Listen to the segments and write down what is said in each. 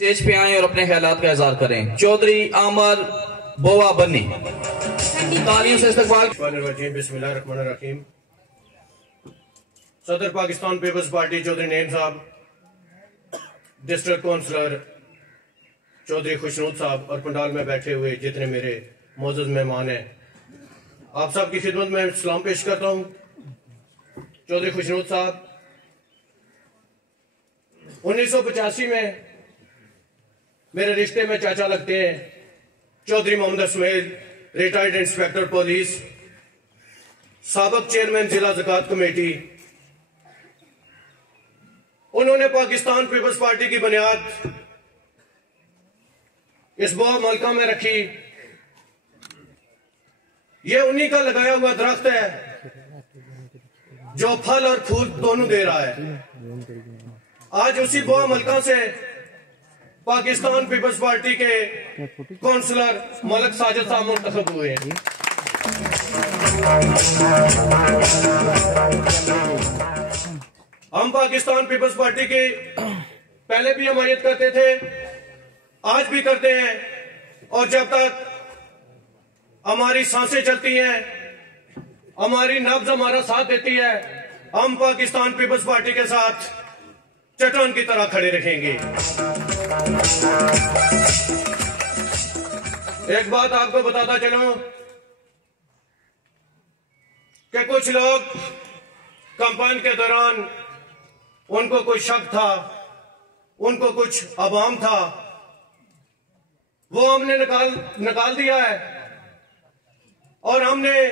Stage पे आए और अपने ख्यालात का इजहार करें। चौधरी आमर बोवा बन्नी तालियों से इस्तकबाल। बिस्मिल्लाहिर्रहमानिर्रहीम। सदर पाकिस्तान पीपल्स पार्टी चौधरी नईम साहब, डिस्ट्रिक्ट काउंसलर चौधरी खुशनूद साहब और पंडाल में बैठे हुए जितने मेरे मौजूद मेहमान हैं, आप सब की खिदमत में सलाम पेश करता हूं। चौधरी खुशनूद साहब 1985 में मेरे रिश्ते में चाचा लगते हैं। Chaudhary Mohammad Ismail, retired inspector police, साबिक चेयरमैन जिला ज़कात कमेटी। उन्होंने पाकिस्तान पीपल्स पार्टी की बुनियाद इस बोआ मलका में रखी। ये उन्हीं का लगाया हुआ दरख्त है जो फल और फूल दोनों दे रहा है। आज उसी बोआ मलका से पाकिस्तान पीपल्स पार्टी के काउंसलर मलिक साजिद साहब मुंतखब हुए हैं। हम पाकिस्तान पीपल्स पार्टी के पहले भी हमायत करते थे, आज भी करते हैं, और जब तक हमारी सांसें चलती हैं, हमारी नब्ज हमारा साथ देती है, हम पाकिस्तान पीपल्स पार्टी के साथ चट्टान की तरह खड़े रहेंगे। एक बात आपको बताता चलूं कि कुछ लोग कैंपेन के दौरान उनको कुछ शक था, उनको कुछ अवाम था, वो हमने निकाल दिया है और हमने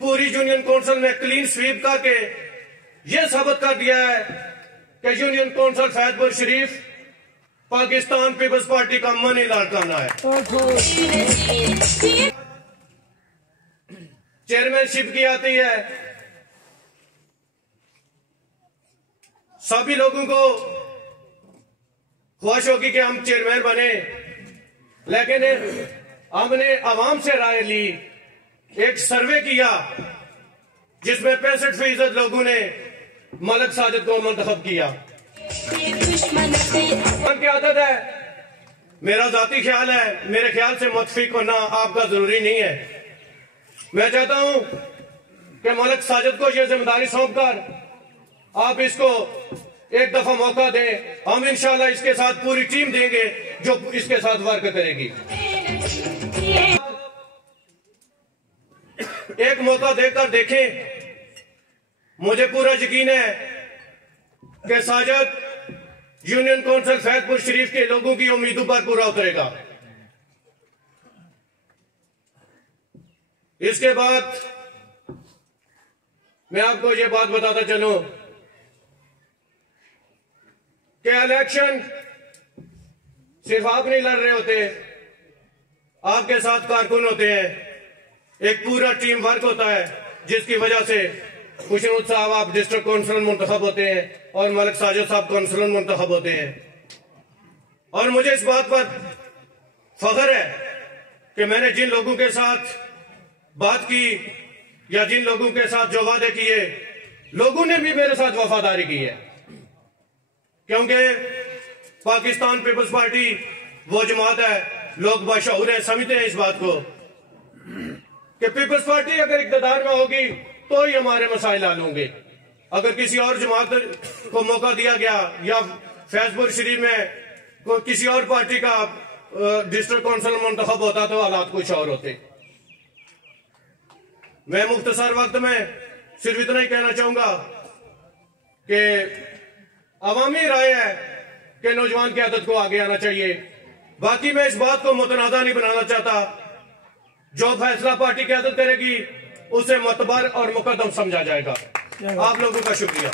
पूरी यूनियन काउंसिल में क्लीन स्वीप करके ये साबित कर दिया है कि यूनियन काउंसिल फैजपुर शरीफ पाकिस्तान पीपल्स पार्टी का मनी लाड़काना है। चेयरमैनशिप की आती है, सभी लोगों को ख्वाहिश होगी कि हम चेयरमैन बने, लेकिन हमने आवाम से राय ली, एक सर्वे किया जिसमें 65% लोगों ने मलिक साजिद को मुंतखब किया। की आदत है, मेरा जाती ख्याल है, मेरे ख्याल से मुत्तफिक होना आपका जरूरी नहीं है। मैं चाहता हूं कि मलिक साजिद को यह जिम्मेदारी सौंपकर आप इसको एक दफा मौका दें। हम इंशाल्लाह इसके साथ पूरी टीम देंगे जो इसके साथ वर्क करेगी। एक मौका देकर देखें, मुझे पूरा यकीन है कि साजिद यूनियन काउंसिल फैजपुर शरीफ के लोगों की उम्मीदों पर पूरा उतरेगा। इसके बाद मैं आपको यह बात बताता चलूं कि इलेक्शन सिर्फ आप नहीं लड़ रहे होते, आपके साथ कारकुन होते हैं, एक पूरा टीम वर्क होता है, जिसकी वजह से खुशनूद साहब आप डिस्ट्रिक्ट काउंसिलर मुंतखब होते हैं और मलिक साजिद साहब काउंसिलर मुंतखब होते हैं। और मुझे इस बात पर फख्र है कि मैंने जिन लोगों के साथ बात की या जिन लोगों के साथ जो वादे किए, लोगों ने भी मेरे साथ वफादारी की है, क्योंकि पाकिस्तान पीपल्स पार्टी वो जमात है, लोग बाशऊर हैं, समझते हैं इस बात को कि पीपल्स पार्टी अगर इक़्तिदार में होगी तो ही हमारे मसाइल हल होंगे। अगर किसी और जमात को मौका दिया गया या फैजपुर शरीफ में किसी और पार्टी का डिस्ट्रिक्ट काउंसिल मुंतखब होता तो हालात कुछ और होते। मैं मुख्तसर वक्त में सिर्फ इतना ही कहना चाहूंगा कि अवामी राय है कि नौजवान की आदत को आगे आना चाहिए। बाकी मैं इस बात को मुतनाज़ा नहीं बनाना चाहता, जो फैसला पार्टी की आदत करेगी उसे मतबर और मुकद्दम समझा जाएगा। आप लोगों का शुक्रिया।